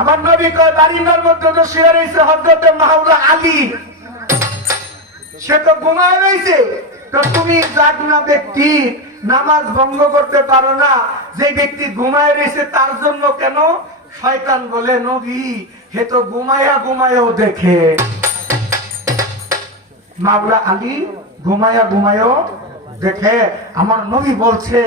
আমার নবী কয় বাড়ির মধ্যে তো শুয়ে রয়েছে হজরতে মাহৌলা আলী। সে তো ঘুমায় রয়েছে। তো তুমি জাগনা ব্যক্তি, নামাজ ভঙ্গ করতে পারো না। যে ব্যক্তি ঘুমায় রয়েছে তার জন্য কেন? শয়তান বলে, নবী, হে তো ঘুমায়া ঘুমায়ও দেখে। মাওলা আলী, ঘুমায়া ঘুমায়ও দেখে আমার নবী বলছে,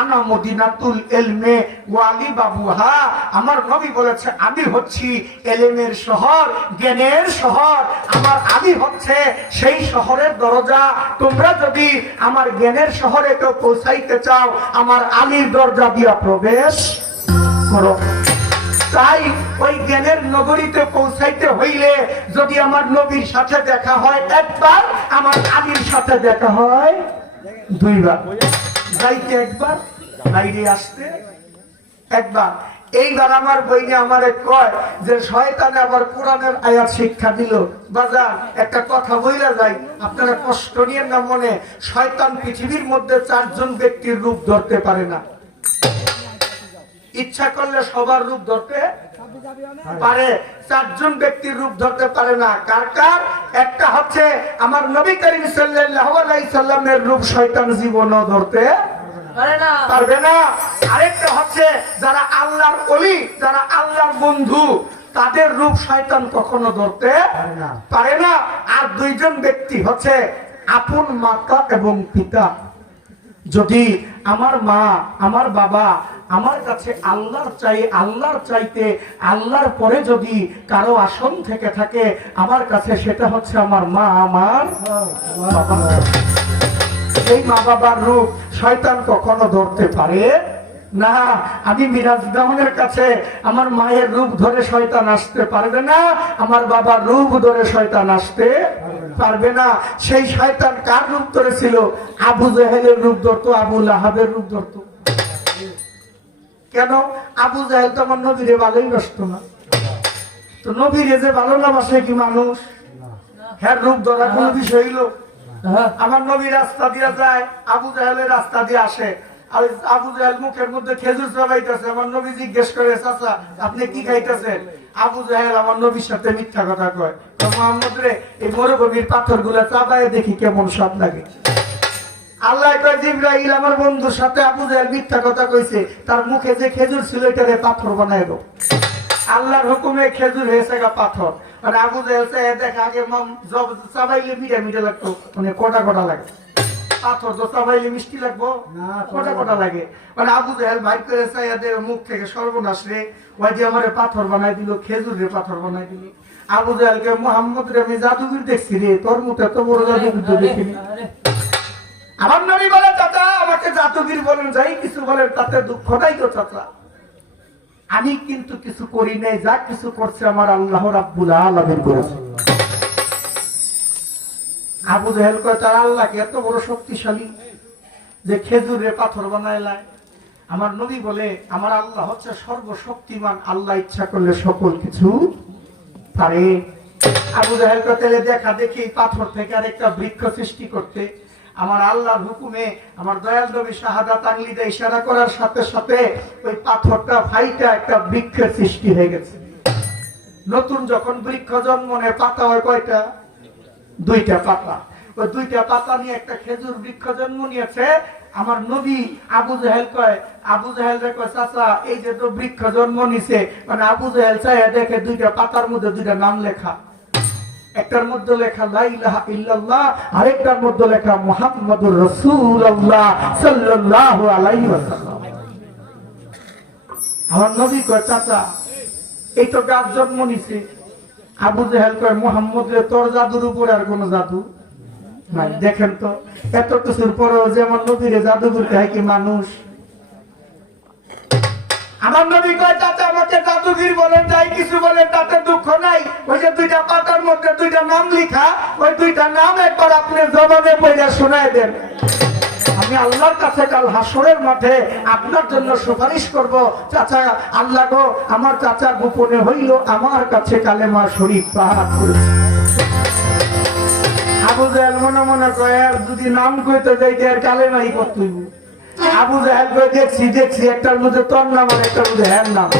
আনা মদিনাতুল এলমে ওয়ালি বাবুহা। আমার নবী বলেছে, আমি হচ্ছি এলেমের শহর, জ্ঞানের শহর। আমার আলী হচ্ছে সেই শহরের দরজা। তোমরা যদি আমার জ্ঞানের শহরে কেউ পৌঁছাইতে চাও, আমার আলীর দরজা দিয়া প্রবেশ করো। তাই ওই জ্ঞানের নগরীতে পৌঁছাইতে হইলে যদি আমার নবীর সাথে দেখা হয়, একবার আমার আলীর সাথে দেখা হয়। দুইবার। যাইতে একবার, বাইরে আসতে একবার। এইবার আমার বইনে আমারে কয় যে, শয়তানে আবার কোরআনের আয়াত শিক্ষা দিল। বাজার, একটা কথা বইলা যাই। আপনারা কষ্ট নিয়ে না মনে, শয়তান পৃথিবীর মধ্যে চারজন ব্যক্তির রূপ ধরতে পারে না। ইচ্ছা করলে সবার রূপ ধরতে পারে চারজন ব্যক্তির রূপ ধরতে পারে না। কার কার? একটা হচ্ছে আমার নবী করিম সাল্লাল্লাহু সাল্লামের রূপ শয়তান জীবনও ধরতে পারবে না। আরেকটা হচ্ছে যারা আল্লাহর অলি যারা আল্লাহর বন্ধু তাদের রূপ শয়তান কখনো ধরতে পারে না। আর দুইজন ব্যক্তি হচ্ছে আপন মাতা এবং পিতা। যদি আমার মা, আমার বাবা আমার কাছে আল্লাহর চাই, আল্লাহর চাইতে, আল্লাহর পরে যদি কারও আসন থেকে থাকে, আমার কাছে সেটা হচ্ছে আমার মা, আমার এই মা বাবার রূপ শয়তান কখনো ধরতে পারে না। আমি মিরাজ দামনের কাছে আমার মায়ের রূপ ধরে শয়তান আসতে পারবে না, আমার বাবার রূপ ধরে শয়তান আসতে পারবে না। সেই শয়তান কার রূপ ধরেছিল? আবু জাহেলের রূপ ধরতো আবু লাহাবের রূপ ধরতো। কেন? আবু জাহেল তো আমার নবীরে ভালোই বসতো না। তো নবীরে যে ভালো না বাসে কি মানুষ? হ্যাঁ রূপ ধরা কোনো বিষয় হইল আমার নবী রাস্তা দিয়ে যায় আবু জাহেলের রাস্তা দিয়ে আসে। আর আমার দেখি কেমন লাগে। আল্লাহ আমার বন্ধুর সাথে আবু জাহেল মিথ্যা কথা কইছে, তার মুখে যে খেজুর ছিল এটারে পাথর বানায় দাও। আল্লাহর হুকুমে খেজুর হয়েছে গা পাথর। মানে আবু জাহেল দেখা, আগে চাবাইলে মিঠা মিঠা লাগতো মানে কটা কটা লাগে। পাথর মিষ্টি লাগবো? না, কোটা কোটা লাগে? মানে আবু জাহেল ভাই করে মুখ থেকে সর্বনাশ রে। ওই যে আমার পাথর বানাই দিল খেজুর রে পাথর বানাই দিল। আবু জাহেলকে মোহাম্মদ রে আমি জাদুগির দেখছি রে তোর মুখে এত বড় জাদুগির তো দেখিনি। আমার নবী বলে চাচা আমাকে জাদুগির বলেন যাই কিছু বলেন তাতে দুঃখ নাই তো চাচা? আমি কিন্তু কিছু করি নাই যা কিছু করছে আমার আল্লাহ রাব্বুল আলামিন করেছে। আবু জাহেল কয়, তার আল্লাহকে এত বড় শক্তিশালী যে খেজুরে পাথর বানাইলায়। আমার নবী বলে, আমার আল্লাহ হচ্ছে সর্বশক্তিমান, আল্লাহ ইচ্ছা করলে সকল কিছু পারে। আবু জাহেল তাহলে দেখা দেখি পাথর থেকে আরেকটা বৃক্ষ সৃষ্টি করতে। আমার আল্লাহর হুকুমে আমার দয়াল নবী শাহাদাত আংলিতে ইশারা করার সাথে সাথে ওই পাথরটা ফাইটা একটা বৃক্ষের সৃষ্টি হয়ে গেছে। নতুন যখন বৃক্ষ জন্ম নেয়, পাতা হয় কয়টা? দুইটা পাতা ওই দুইটা পাতা নিয়ে একটা খেজুর বৃক্ষ জন্ম নিয়েছে। আমার নবী আবু জাহেল কয়, আবু জাহেল কয়, চাচা, এই যে তো বৃক্ষ জন্ম নিছে। মানে আবু জাহেল চাই দেখে দুইটা পাতার মধ্যে দুইটা নাম লেখা। একটার মধ্যে লেখা, লা ইলাহা ইল্লাল্লাহ। আরেকটার মধ্যে লেখা, মুহাম্মাদুর রাসূলুল্লাহ সাল্লাল্লাহু আলাইহি ওয়াসাল্লাম। আমার নবী কয়, চাচা, এই তো গাছ জন্ম নিছে। আবু জেহেল কয়, মোহাম্মদ রে, তোর জাদুর উপরে আর কোন জাদু নাই। দেখেন তো এত কিছুর পরেও যে আমার নবীরে জাদু করতে হয় কি মানুষ। আমার নবী কয় তাতে আমাকে জাদুগির বলেন, যাই কিছু বলেন, তাতে দুঃখ নাই। ওই যে দুইটা পাতার মধ্যে দুইটা নাম লিখা, ওই দুইটা নাম একবার আপনি জবানে পড়ে শোনায় দেন। আমি আল্লাহর কাছে কাল হাসরের মাঠে আপনার জন্য সুপারিশ করব। চাচা, আল্লাহ গো, আমার চাচা গোপনে হইল আমার কাছে কালেমা শরীফ পাহাড় করেছে আবু জাহেল মনে মনে কয় যদি নাম কইতে যাইতে আর কালেমাই করতে আবু জাহেল দেখছি দেখছি, একটার মধ্যে তোর নাম আর একটার মধ্যে হ্যার নাম।